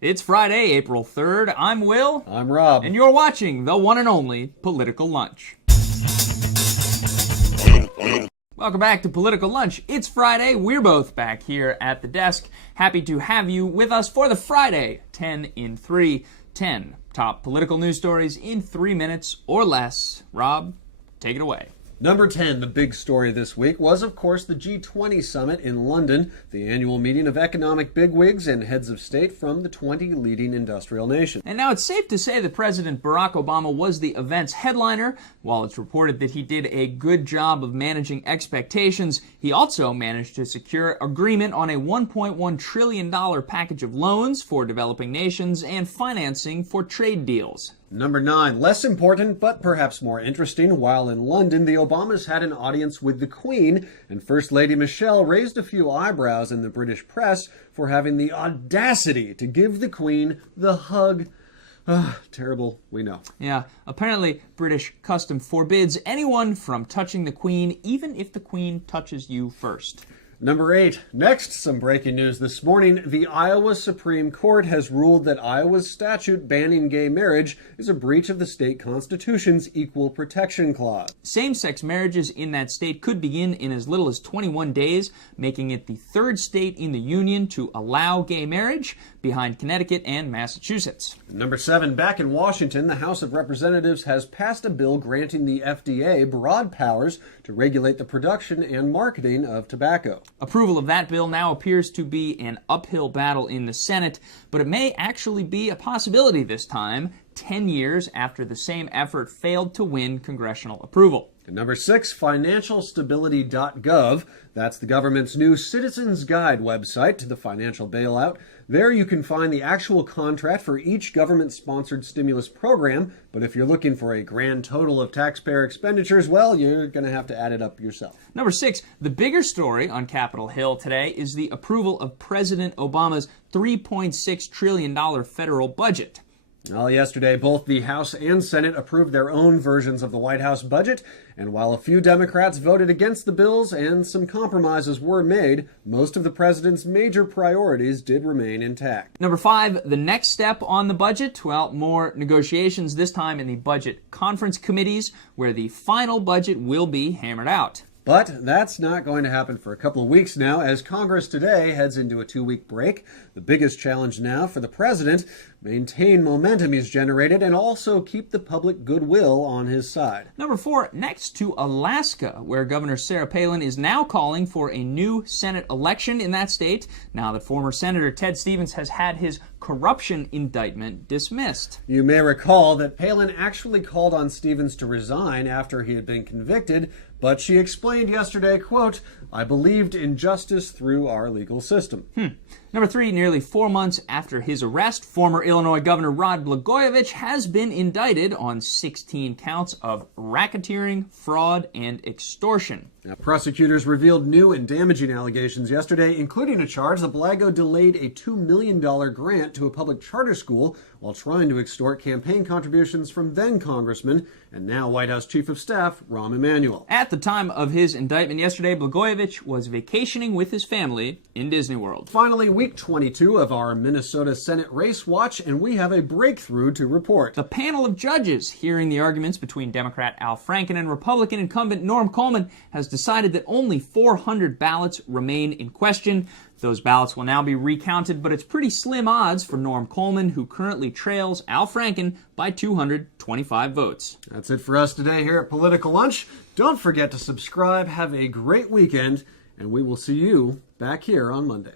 It's Friday, April 3rd. I'm Will. I'm Rob. And you're watching the one and only Political Lunch. Welcome back to Political Lunch. It's Friday. We're both back here at the desk. Happy to have you with us for the Friday 10 in 3, 10 top political news stories in 3 minutes or less. Rob, take it away. Number 10, the big story this week was, of course, the G20 summit in London, the annual meeting of economic bigwigs and heads of state from the 20 leading industrial nations. And now it's safe to say that President Barack Obama was the event's headliner. While it's reported that he did a good job of managing expectations, he also managed to secure agreement on a $1.1 trillion package of loans for developing nations and financing for trade deals. Number 9, less important but perhaps more interesting. While in London, the Obamas had an audience with the Queen, and First Lady Michelle raised a few eyebrows in the British press for having the audacity to give the Queen the hug. Terrible, we know. Yeah, apparently British custom forbids anyone from touching the Queen, even if the Queen touches you first. Number 8. Next, some breaking news this morning. The Iowa Supreme Court has ruled that Iowa's statute banning gay marriage is a breach of the state constitution's Equal Protection Clause. Same-sex marriages in that state could begin in as little as 21 days, making it the third state in the union to allow gay marriage, behind Connecticut and Massachusetts. Number 7. Back in Washington, the House of Representatives has passed a bill granting the FDA broad powers to regulate the production and marketing of tobacco. Approval of that bill now appears to be an uphill battle in the Senate, but it may actually be a possibility this time, 10 years after the same effort failed to win congressional approval. And number 6, financialstability.gov. That's the government's new Citizens Guide website to the financial bailout. There you can find the actual contract for each government-sponsored stimulus program, but if you're looking for a grand total of taxpayer expenditures, well, you're going to have to add it up yourself. Number 6, the bigger story on Capitol Hill today is the approval of President Obama's $3.6 trillion federal budget. Well, yesterday, both the House and Senate approved their own versions of the White House budget, and while a few Democrats voted against the bills and some compromises were made, most of the president's major priorities did remain intact. Number 5, the next step on the budget, well, more negotiations, this time in the budget conference committees, where the final budget will be hammered out. But that's not going to happen for a couple of weeks now, as Congress today heads into a 2-week break. The biggest challenge now for the president, maintain momentum he's generated and also keep the public goodwill on his side. Number 4, next to Alaska, where Governor Sarah Palin is now calling for a new Senate election in that state, now that former Senator Ted Stevens has had his corruption indictment dismissed. You may recall that Palin actually called on Stevens to resign after he had been convicted, but she explained yesterday, quote, "I believed in justice through our legal system." Number 3, nearly 4 months after his arrest, former Illinois Governor Rod Blagojevich has been indicted on 16 counts of racketeering, fraud, and extortion. Now, prosecutors revealed new and damaging allegations yesterday, including a charge that Blago delayed a $2 million grant to a public charter school while trying to extort campaign contributions from then-Congressman and now White House Chief of Staff Rahm Emanuel. At the time of his indictment yesterday, Blagojevich was vacationing with his family in Disney World. Finally, week 22 of our Minnesota Senate race watch, and we have a breakthrough to report. The panel of judges hearing the arguments between Democrat Al Franken and Republican incumbent Norm Coleman has decided that only 400 ballots remain in question. Those ballots will now be recounted, but it's pretty slim odds for Norm Coleman, who currently trails Al Franken by 225 votes. That's it for us today here at Political Lunch. Don't forget to subscribe, have a great weekend, and we will see you back here on Monday.